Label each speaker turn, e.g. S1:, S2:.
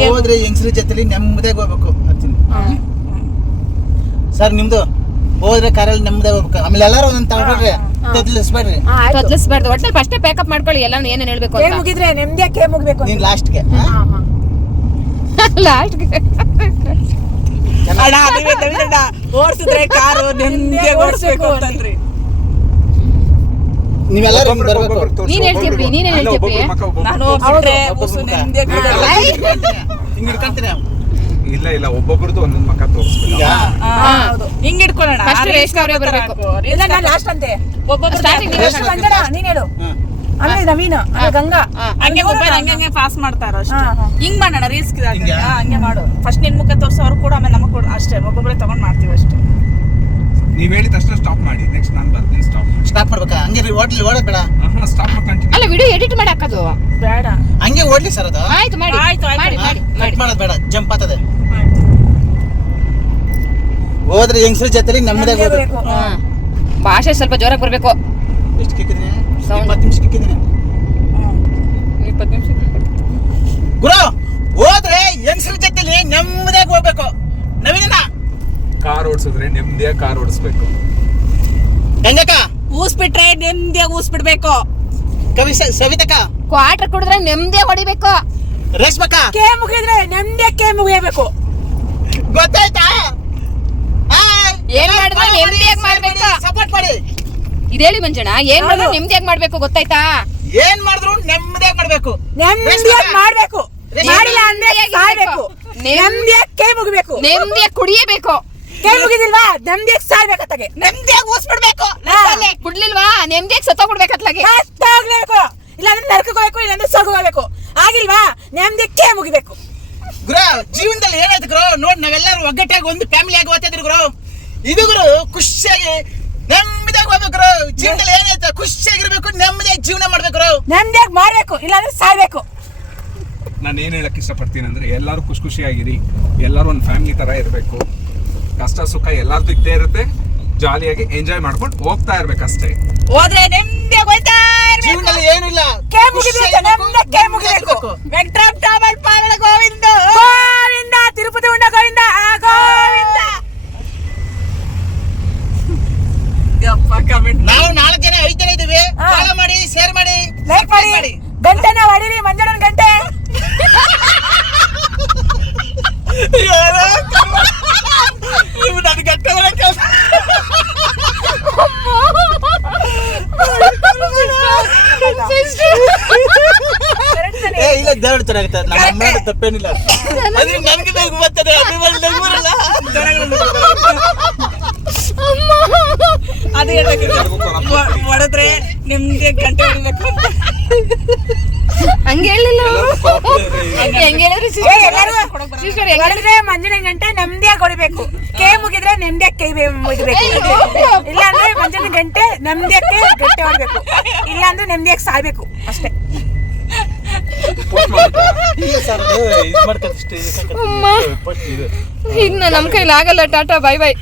S1: ಹೋದ್ರೆ ಹೆಂಗಸ್ರ ಜೊತೆಲಿ ನೆಮ್ಮದಿಯಾಗಿ ಹೋಗ್ಬೇಕು. ಅಂತೀನಿ ಸರ್ ನಿಮ್ದು? ಹೋದ್ರೆ ಕಾರಲ್ಲಿ ನೆಮ್ಮದಿಯಾಗಿ ಹೋಗ್ಬೇಕು. ಆಮೇಲೆ ಎಲ್ಲರೂ ಒಂದೊಂದು ತಗೊಂಡ್ರೆ ತದ್ಲಿಸ್ಬೇಡ್ರಿ.
S2: ತೊದ್ಲಿಸ್ಬಾರ್ದು. ಒಟ್ಟಲ್ಲಿ ಫಸ್ಟೇ ಪ್ಯಾಕಪ್ ಮಾಡ್ಕೊಳ್ಳಿ ಎಲ್ಲ ಏನೇನು ಹೇಳ್ಬೇಕು
S3: ಕೇ ಮುಗಿದ್ರೆ ನೆಮ್ಮದಿಯ ಕೇ ಮುಗಬೇಕು
S1: ನೀನು ಲಾಸ್ಟ್ಗೆ
S2: ಲಾಸ್ಟ್
S4: ಅಣ್ಣ ನೀವೇ ದಯವಿಟ್ಟು ಓಡಿಸಿದ್ರೆ ಕಾರು ನೆಮ್ಮದಿಯಾಗಿ ಓಡಿಸ್ಬೇಕು ಅಂತಂದ್ರಿ.
S1: ನೀವೆಲ್ಲರೂ ಹಿಂಗ್ ಬರ್ಬೇಕು.
S2: ನೀನ್ ಹೇಳ್ತೀವಿ ನೀನೇನ್ ಹೇಳ್ತೀವಿ
S4: ನಾನು ಹೋಗ್ಬಿಟ್ರೆ ಉಸು ನೆಮ್ಮದಿಯಾಗಿ
S1: ಹಿಂಗ್ ಹಿಡ್ಕೊಂತೀನಿ
S5: ಇಲ್ಲ ಇಲ್ಲ ಒಬ್ಬೊಬ್ರದ್ದು ಒಂದೊಂದು ಮಕ ತೋರಿಸ್ಬೇಕು
S1: ಈಗ
S4: ಆ, ಹೌದು. ಹಿಂಗ್ ಇಟ್ಕೊಳ್ಳೋಣ
S2: First ರೇಷ್ಮೆ ಅವ್ರೇ
S4: ರೇಷ್ಮೆ
S3: ಇಲ್ಲ ನಾನು ಲಾಸ್ಟ್ ಅಂತೆ.
S4: ಒಬ್ಬೊಬ್ರು
S2: Starting ನೀವೇ
S3: ರೇಷ್ಮೆ ಮಂಜಣ್ಣ ನೀನ್ ಹೇಳು.
S1: ಹ್ಮ್.
S3: ನವೀನ ಆಮೇಲೆ ಗಂಗಾ.
S4: ಹಂಗೆ ಮೊಬೈಲ್ ಹಂಗೆ ಹಂಗೆ ಪಾಸ್ ಮಾಡ್ತಾರ ಅಷ್ಟೇ. ಹಿಂಗ್ ಮಾಡೋಣ ರಿಸ್ಕ್
S1: ಹಿಂಗೆ?
S4: ಹಂಗೆ ಮಾಡು. ಫಸ್ಟ್ ನಿನ್ ಮುಖ ತೋರಿಸೋರು ಕೂಡ ಆಮೇಲೆ ನಮಗ್ ಕೊಡು ಅಷ್ಟೇ. ಒಬ್ಬೊಬ್ಬರೇ ತಗೊಂಡ್ ಮಾಡ್ತೀವಿ ಅಷ್ಟೇ.
S5: ನೀವ್ ಹೇಳಿದ ತಕ್ಷಣ ಸ್ಟಾಪ್ ಮಾಡಿ. ನೆಕ್ಸ್ಟ್ ನಾನು ಬರ್ತೀನಿ ಸ್ಟಾಪ್ ಮಾಡಿ.
S1: ಸ್ಟಾಪ್ ಮಾಡ್ಬೇಕಾ? ಹಂಗೆ ಹೋಟ್ಲ್ ಓಡೋದ್ ಬೇಡ.
S5: ಸ್ಟಾಪ್ ಮಾಡಿ ಕಂಟಿನ್ಯೂ
S2: ಅಲ್ಲ ವಿಡಿಯೋ ಎಡಿಟ್ ಮಾಡಿ ಹಾಕೋದು.
S3: ಬೇಡ.
S1: ಹಂಗೆ ಓಡ್ಲಿ ಸರ್ ಅದು.
S2: ಆಯ್ತು ಮಾಡಿ.
S4: ಆಯ್ತು, ಆಯ್ತು.
S2: ಮಾಡಿ ಮಾಡಿ
S1: ಕಟ್ ಮಾಡೋದ್ ಬೇಡ. ಜಂಪ್ ಆತದೆ ಹೋದ್ರೆ ಹೆಂಗಸ್ರ ಜೊತೆಲಿ ನಮ್ಮದೇ
S3: ನೆಮ್ಮದಿಯಾಗಿ
S1: ಹೋಗ್ಬೇಕು.
S2: ಭಾಷೆ ಸ್ವಲ್ಪ ಜೋರಾಗಿ ಬರಬೇಕು.
S1: ಎಷ್ಟು
S2: ಕಿಕ್ಕಿದ್ರೆ.
S1: ಇಪ್ಪತ್ತು ನಿಮಿಷ ಕಿಕ್ಕಿದ್ರೆ?
S2: ಇಪ್ಪತ್ತು ನಿಮಿಷ
S1: ಗುರು ಹೋದ್ರೆ ಹೆಂಗಸ್ರ ಜೊತೆಲಿ ನಮ್ಮದೇ ಹೋಗ್ಬೇಕು.
S5: ಕಾರ್ ಓಡಿಸಿದ್ರೆ ನೆಮ್ಮದಿಯಾಗಿ ಕಾರ್ ಓಡಿಸ್ಬೇಕು.
S1: ಗಂಗಕ್ಕ!
S4: ಊಸ್ಬಿಟ್ರೆ ನೆಮ್ಮದಿಯಾಗಿ ಊಸ್ಬಿಡ್ಬೇಕು.
S1: ಕವಿ ಸವಿತಕ್ಕ!
S2: ಕ್ವಾರ್ಟರ್ ಕುಡಿದ್ರೆ ನೆಮ್ಮದಿ ಹೊಡಿಬೇಕು.
S1: ರಶ್ಮಕ್ಕ
S3: ಕೇ ಮುಗಿದ್ರೆ ನೆಮ್ಮದಿಯ ಕೇ ಮುಗಿಯಬೇಕು.
S1: ಗೊತ್ತಾಯ್ತಾ?
S2: ಏನ್ ಮಾಡಿದ್ರೆ ನೆಮ್ಮದಿಯಾಗಿ ಮಾಡ್ಬೇಕು.
S1: ಸಪೋರ್ಟ್ ಮಾಡಿ.
S2: ಇದೇಳಿ ಮಂಜಣ್ಣ ಏನ್ ಮಾಡಿದ್ರು ನೆಮ್ಮದಿಯಾಗಿ ಮಾಡ್ಬೇಕು ಗೊತ್ತಾಯ್ತಾ?
S1: ಏನ್ ಮಾಡಿದ್ರು ನೆಮ್ಮದಿಯಾಗಿ ಮಾಡ್ಬೇಕು.
S3: ನೆಮ್ಮದಿಯಾಗಿ ಮಾಡ್ಬೇಕು. ಮಾಡಿಲ್ಲ ಅಂದ್ರೆ ಸಾಯ್ಬೇಕು.
S2: ನೆಮ್-
S3: ನೆಮ್ಮದಿಯಾಗಿ ಕೇ ಮುಗಿಬೇಕು.
S2: ನೆಮ್ಮದಿಯಾಗಿ ಕುಡಿಯಬೇಕು.
S3: ಕೇ ಮುಗಿದಿಲ್ವಾ? ನೆಮ್ಮದಿಯಾಗಿ ಸಾಯ್ಬೇಕತ್ತಾಗೆ.
S4: ನೆಮ್ಮದಿಯಾಗಿ ಊಸ್ಬಿಡ್ಬೇಕು
S2: ಕುಡ್ಲಿಲ್ವಾ? ನೆಮ್ಮದಿಯಾಗಿ ಸತ್ತೋಗ್ಬಿಡ್ಬೇಕತ್ಲಾಗೆ
S3: ಹೋಗ್ಲೇಬೇಕು ಇಲ್ಲಾಂದ್ರೆ ನರಕಕ್ಕೆ ಹೋಗ್ಬೇಕು ಇಲ್ಲಾಂದ್ರೆ ಸ್ವರ್ಗ ಹೋಗ್ಬೇಕು. ಆಗಿಲ್ವಾ? ನೆಮ್ಮದಿ ಕೇ ಮುಗಿಬೇಕು.
S1: ಗುರು ಜೀವನದಲ್ಲಿ ಏನಾಯ್ತು ಗುರು? ನೋಡಿ ನಾವೆಲ್ಲರೂ ಒಗ್ಗಟ್ಟಾಗಿ ಒಂದು ಫ್ಯಾಮಿಲಿ ಆಗಿ ಓದ್ತಾ ಗುರು. ಇದು ಗುರು ಖುಷಿಯಾಗಿ ನೆಮ್ಮದಿಯಾಗಿ ಹೋಗ್ಬೇಕು ಗುರು. ಜೀವನದಲ್ಲಿ ಏನಾಯ್ತು? ಖುಷಿಯಾಗಿರ್ಬೇಕು ನೆಮ್ಮದಿಯಾಗಿ ಜೀವನ ಮಾಡ್ಬೇಕು ಗುರು.
S3: ನೆಮ್ಮದಿಯಾಗಿ ಮಾಡ್ಬೇಕು ಇಲ್ಲಾಂದ್ರೆ ಸಾಯ್ಬೇಕು.
S5: ನಾನು ಏನು ಹೇಳಕ್ ಇಷ್ಟಪಡ್ತೀನಿ ಅಂದ್ರೆ ಎಲ್ಲರೂ ಖುಷಿ ಖುಷಿಯಾಗಿರಿ. ಎಲ್ಲರೂ ಒಂದು ಫ್ಯಾಮಿಲಿ ತರ ಇರಬೇಕು. ಕಷ್ಟ ಸುಖ ಎಲ್ಲಾರ್ದು ಇದ್ದೇ ಇರುತ್ತೆ. ಜಾಲಿಯಾಗಿ ಎಂಜಾಯ್ ಮಾಡ್ಕೊಂಡು ಹೋಗ್ತಾ ಇರ್ಬೇಕಷ್ಟೇ.
S4: ಹೋದ್ರೆ ನೆಮ್ಮದಿಯಾಗಿ ಹೋಯ್ತಾ
S1: ಜೀವನದಲ್ಲಿ ಏನು ಇಲ್ಲ.
S3: ಕೇ ಮುಗಿಬೇಕು ನೆಮ್ಮದಿ ಕೇ ಮುಗಿಬೇಕು.
S4: ವೆಂಕಟರಾಮ್ ಟಾಮಲ್ ಪಾವಳ ಗೋವಿಂದ.
S3: ಗೋವಿಂದ ತಿರುಪತಿ ಉಂಡ ಗೋವಿಂದ. ಗೋವಿಂದ.
S4: ಯಪ್ಪ ಕಮೆಂಟ್
S1: ನಾವು ನಾಲ್ಕು ಜನ ಐದು ಜನ ಇದೀವಿ. ಫಾಲೋ ಮಾಡಿ ಶೇರ್ ಮಾಡಿ
S3: ಲೈಕ್ ಮಾಡಿ ಗಂಟೆನ ಹೊಡಿರಿ ಮಂಜಣ್ಣನ ಗಂಟೆ
S1: ನೀವು ನನ್ ಗಟ್ಟ ಕೆಲಸ ಏ ಇಲ್ಲ ದೇವ್ರ ಚೆನ್ನಾಗಿತ್ತು ನಮ್ಮ ಅಮ್ಮ ತಪ್ಪೇನಿಲ್ಲ. ಅದ್ರೆ ನನ್ಗೆ ನಗು ಬರ್ತದೆ ಅಭಿಮಾನಿ ನಗು ಬರಲ್ಲ
S4: ಅದು ಹೇಳ್ಬೇಕಿತ್ತು ಹೊಡೆದ್ರೆ ನಿಮ್ಗೆ ಗಂಟೆ ಹೊಡಿಬೇಕು ಅಂತ.
S2: ಹಂಗೆ ಹೇಳಿಲ್ಲ ಹೇಳಿದ್ರಿ
S3: ಹೊಡೆದ್ರೆ ಮಂಜಣ್ಣನ ಗಂಟೆ ನೆಮ್ಮದಿಯಾಗಿ ಹೊಡಿಬೇಕು. ಕೇ ಮುಗಿದ್ರೆ ನೆಮ್ಮದಿಯಾಗಿ ಕೈ ಮುಗಿಬೇಕು. ಇಲ್ಲ ಅಂದ್ರೆ ಮಂಜಿನ ಗಂಟೆ ನೆಮ್ಮದಿಯಾಗಿ ಗಂಟೆ ಹೊಡ್ಬೇಕು ಇಲ್ಲ ಅಂದ್ರೆ ನೆಮ್ಮದಿಯಾಗಿ ಸಾಯ್ಬೇಕು ಅಷ್ಟೇ.
S2: ಅಮ್ಮ. ಇನ್ನು ನಮ್ ಕೈಲಿ ಆಗಲ್ಲ ಟಾಟಾ ಬೈ ಬಾಯ್